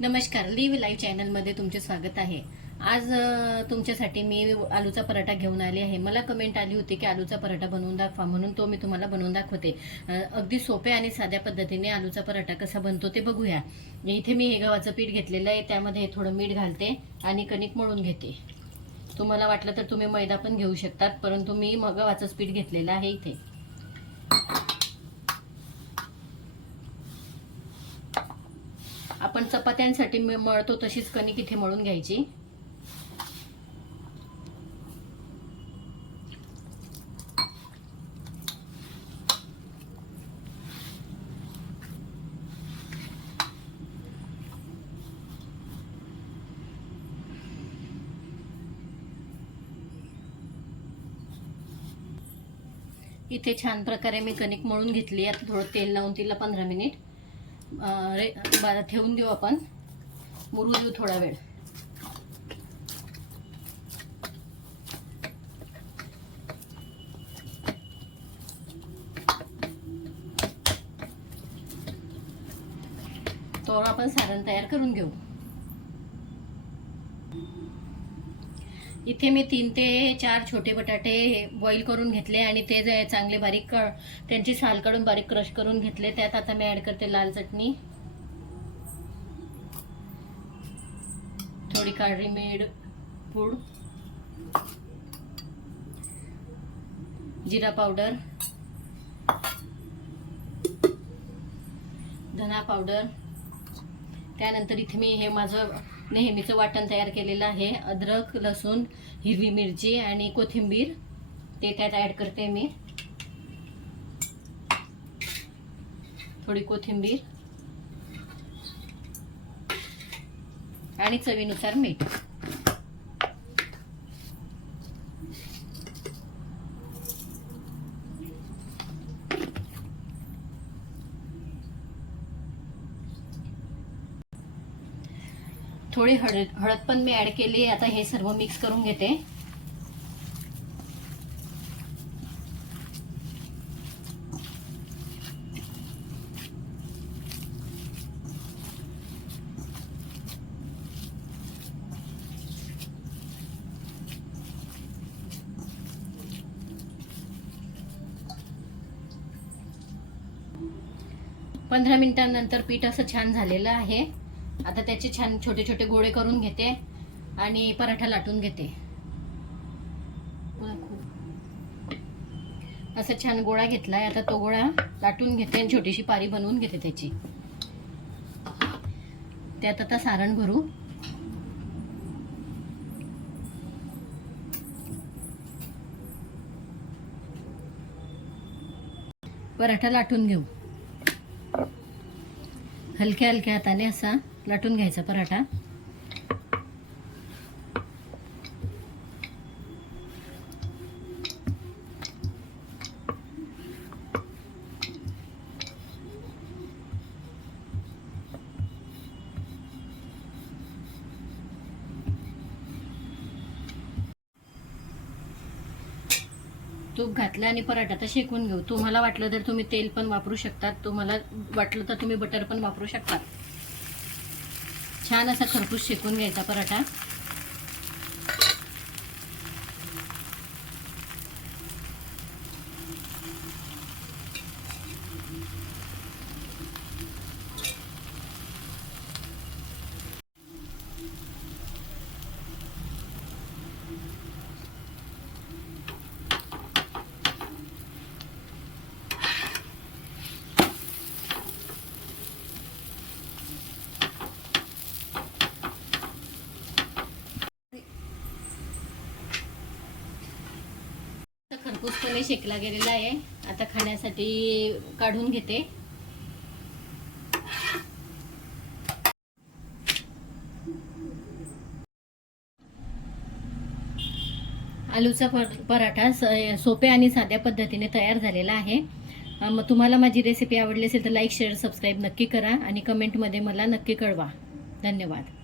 नमस्कार leave live चॅनलमध्ये तुमचे स्वागत आहे. आज तुमच्यासाठी मी आलूचा पराठा घेऊन आले आहे. मला कमेंट आली होती की आलूचा पराठा बनवून दाखवा म्हणून तो मी तुम्हाला बनवून दाखवते. अगदी सोप्या आणि साध्या पद्धतीने आलूचा पराठा कसा बनतो ते बघूया. इथे मी हे गव्हाचं पीठ घेतलेलं आहे. त्यामध्ये थोडं मीठ घालते आणि कणिक मळून घेते. तुम्हाला वाटलं तर तुम्ही मैदा पण घेऊ शकतात परंतु मी मग गव्हाचंच पीठ घेतलेलं आहे इथे. आपण चपात्यांसाठी मळतो तशीच कणिक इथे मळून घ्यायची. इथे छान प्रकारे मी कणिक मळून घेतली आता थोडं तेल लावून तिला पंधरा मिनिट. रे ठेवून देऊ आपण. मुरू देऊ थोडा वेळ. तो आपण सारण तयार करून घेऊ. इथे मी तीन ते चार छोटे बटाटे बॉईल करून घेतले आणि ते जे चांगले बारीक क- त्यांची साल काढून बारीक क्रश करून घेतले. त्यात आता मी ॲड करते लाल चटणी. थोडी काळी मीठ पूड. जिरा पावडर धना पावडर त्यानंतर इथे मी हे माझं नेहमीचं वाटण तयार केलेलं आहे. अद्रक लसूण हिरवी मिरची आणि कोथिंबीर. ते त्यात ॲड करते मी. थोडी कोथिंबीर. आणि चवीनुसार मीठ. थोडी हळद हळद पण मी ऍड केली आता हे सर्व मिक्स करून घेते. पंधरा मिनिटांनंतर पीठ असं छान झालेलं आहे. आता त्याचे छान छोटे छोटे गोळे करून घेते आणि पराठा लाटून घेते. असा छान गोळा घेतलाय. आता तो गोळा लाटून घेते आणि छोटीशी पारी बनवून घेते त्याची. त्यात आता सारण भरू. पराठा लाटून घेऊ. हलक्या हलक्या हाताने असा लाटून घ्यायचा पराठा. तूप घातलं आणि पराठा तर शेकून घेऊ. तुम्हाला वाटलं तर तुम्ही तेल पण वापरू शकतात. तुम्हाला वाटलं तर तुम्ही बटर पण वापरू शकतात. छान असा खरपूस शेकून घ्यायचा पराठा. खरपूसपणे शेकला गेलेला आहे. आता खाण्यासाठी काढून घेते. आलूचा पराठा स- सोप्या आणि साध्या पद्धतीने तयार झालेला आहे. मग तुम्हाला माझी रेसिपी आवडली असेल तर लाईक शेअर सबस्क्राईब नक्की करा आणि कमेंटमध्ये मला नक्की कळवा. धन्यवाद.